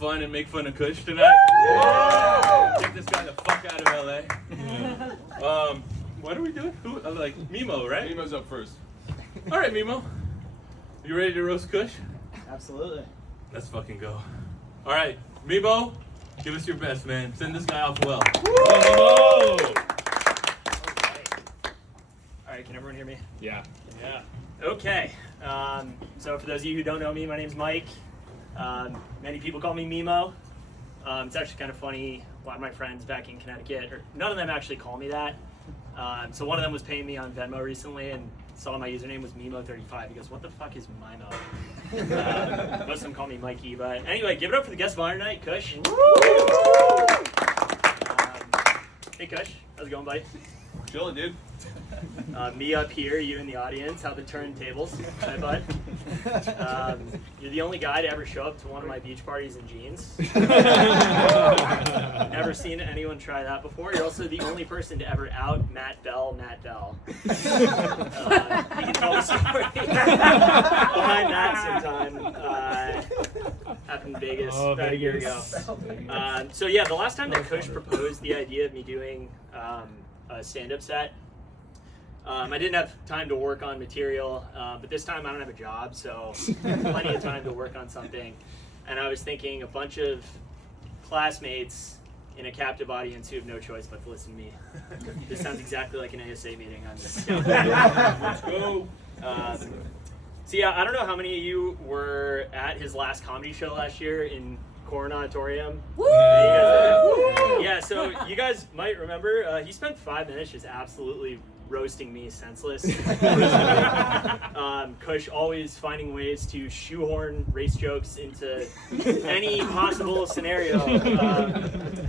fun and make fun of Kush tonight. Yeah. Get this guy the fuck out of LA. Yeah. What are we doing? Who? Like Mimo, right? Mimo's up first. All right, Mimo. You ready to roast Kush? Absolutely. Let's fucking go. All right, Mimo, give us your best, man. Send this guy off well. Whoa! All right, can everyone hear me? Yeah. Yeah. Okay. So for those of you who don't know me, my name's Mike. Many people call me Mimo. It's actually kind of funny. A lot of my friends back in Connecticut, or none of them actually call me that. So one of them was paying me on Venmo recently and saw my username was Mimo35. He goes, "What the fuck is Mimo?" Most of them call me Mikey. But anyway, give it up for the guest of honor tonight, Kush. Hey Kush, how's it going, buddy? Chilling, dude. Me up here, you in the audience, how the turntables. Hi, bud. You're the only guy to ever show up to one of my beach parties in jeans. Never seen anyone try that before. You're also the only person to ever out Matt Bell. You can tell the story behind that sometime. Happened in Vegas about a year ago. So yeah, the last time that Kush proposed the idea of me doing a stand-up set, I didn't have time to work on material, but this time I don't have a job, so plenty of time to work on something. And I was thinking a bunch of classmates in a captive audience who have no choice but to listen to me. This sounds exactly like an ASA meeting. Let's go. So yeah, I don't know how many of you were at his last comedy show last year in Corn Auditorium. Woo! Yeah, so you guys might remember, he spent 5 minutes just absolutely roasting me senseless. Kush always finding ways to shoehorn race jokes into any possible scenario.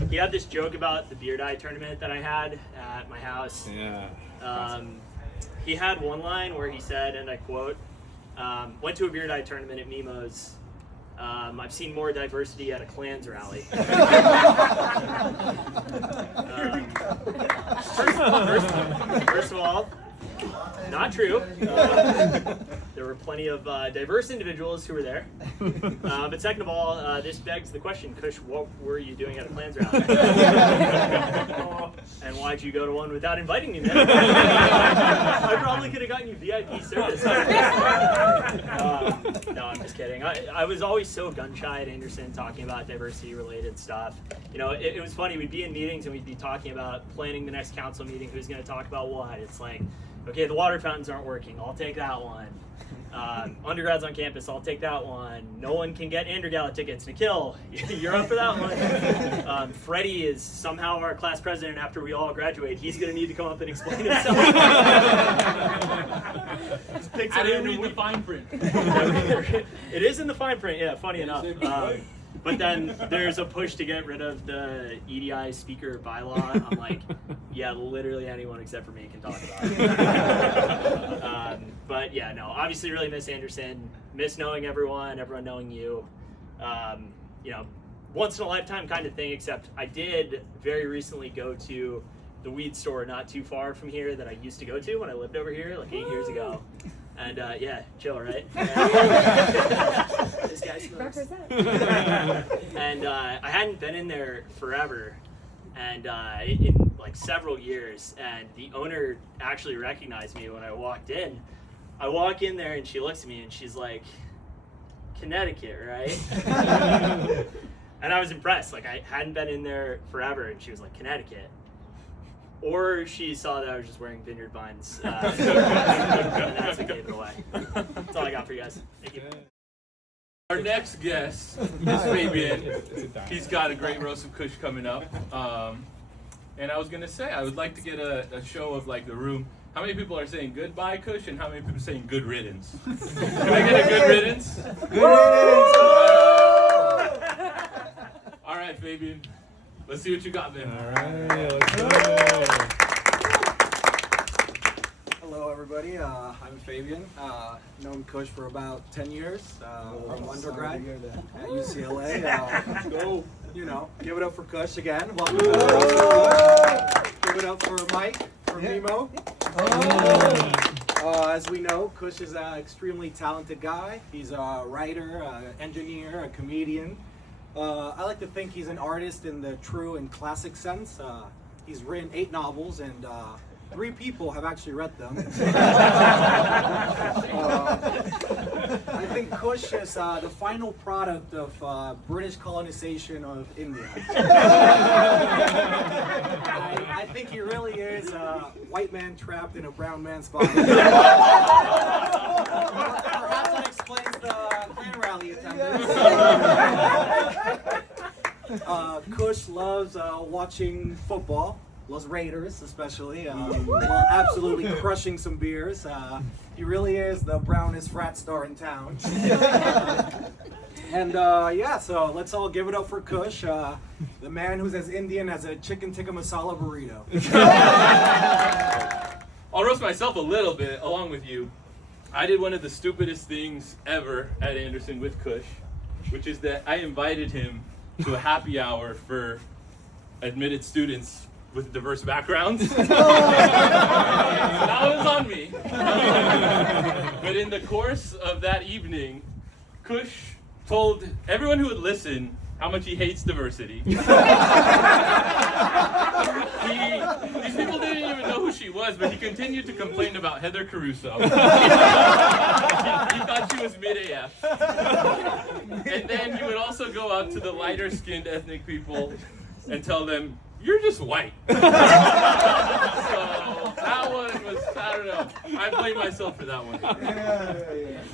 He had this joke about the beer dye tournament that I had at my house. Yeah. He had one line where he said, and I quote, "Went to a beer dye tournament at Mimo's. I've seen more diversity at a Klans rally." First of all, not true. There were plenty of diverse individuals who were there. But second of all, this begs the question, Kush, what were you doing at a Klans rally? And why'd you go to one without inviting me, man? I probably could have gotten you VIP service. No, I'm just kidding. I was always so gun-shy at Anderson talking about diversity-related stuff. You know, it was funny. We'd be in meetings and we'd be talking about planning the next council meeting, who's going to talk about what. It's like, okay, the water fountains aren't working. I'll take that one. Undergrads on campus, I'll take that one. No one can get undergala tickets. Nikhil, you're up for that one. Freddy is somehow our class president after we all graduate. He's going to need to come up and explain himself. I didn't read the fine print. It is in the fine print, yeah, funny enough. But then there's a push to get rid of the EDI speaker bylaw. I'm like, yeah, literally anyone except for me can talk about it. But yeah, no, obviously really miss Anderson, miss knowing everyone knowing you. You know, once in a lifetime kind of thing, except I did very recently go to the weed store not too far from here that I used to go to when I lived over here like 8 years ago. And yeah, chill, right? This guy smokes. And I hadn't been in there forever, and in like several years. And the owner actually recognized me when I walked in. I walk in there and she looks at me and she's like, "Connecticut, right?" And I was impressed. Like I hadn't been in there forever, and she was like, "Connecticut." Or she saw that I was just wearing Vineyard Vines. And that's what gave it away. That's all I got for you guys. Thank you. Our next guest is Fabian. He's got a great roast of Kush coming up. And I was going to say, I would like to get a show of like the room. How many people are saying goodbye, Kush, and how many people are saying good riddance? Can I get a good riddance? Good riddance! All right, Fabian. Let's see what you got there. All right, let's go. Hello, everybody. I'm Fabian. Known Kush for about 10 years from undergrad at UCLA. Let's go. You know, give it up for Kush again. Welcome to the Kush. Give it up for Mike, for Mimo. As we know, Kush is an extremely talented guy. He's a writer, an engineer, a comedian. I like to think he's an artist in the true and classic sense. He's written 8 novels, and 3 people have actually read them. I think Kush is the final product of British colonization of India. I think he really is a white man trapped in a brown man's body. Perhaps that explains the Klan rally attendance. Kush loves watching football. Loves Raiders, especially. While absolutely crushing some beers. He really is the brownest frat star in town. And yeah, so let's all give it up for Kush, the man who's as Indian as a chicken tikka masala burrito. I'll roast myself a little bit along with you. I did one of the stupidest things ever at Anderson with Kush, which is that I invited him to a happy hour for admitted students with diverse backgrounds. That was on me. But in the course of that evening, Kush told everyone who would listen how much he hates diversity. These people didn't even know who she was, but he continued to complain about Heather Caruso. He thought she was mid-AF. And then he would also go out to the lighter-skinned ethnic people and tell them, "You're just white." So that one was, I don't know. I blame myself for that one.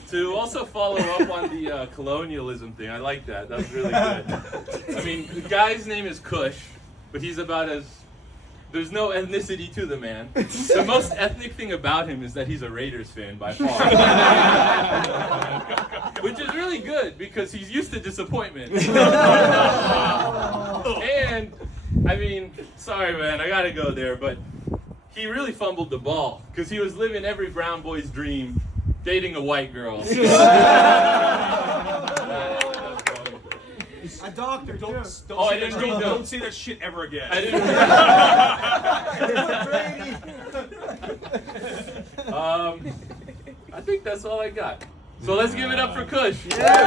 To also follow up on the colonialism thing, I like that. That was really good. I mean, the guy's name is Kush, but he's about as, there's no ethnicity to the man. The most ethnic thing about him is that he's a Raiders fan by far. Which is really good because he's used to disappointment. And I mean, sorry man, I gotta go there, but he really fumbled the ball because he was living every brown boy's dream, dating a white girl. A doctor, don't say that shit ever again. I didn't. I think that's all I got. So let's give it up for Kush. Yeah.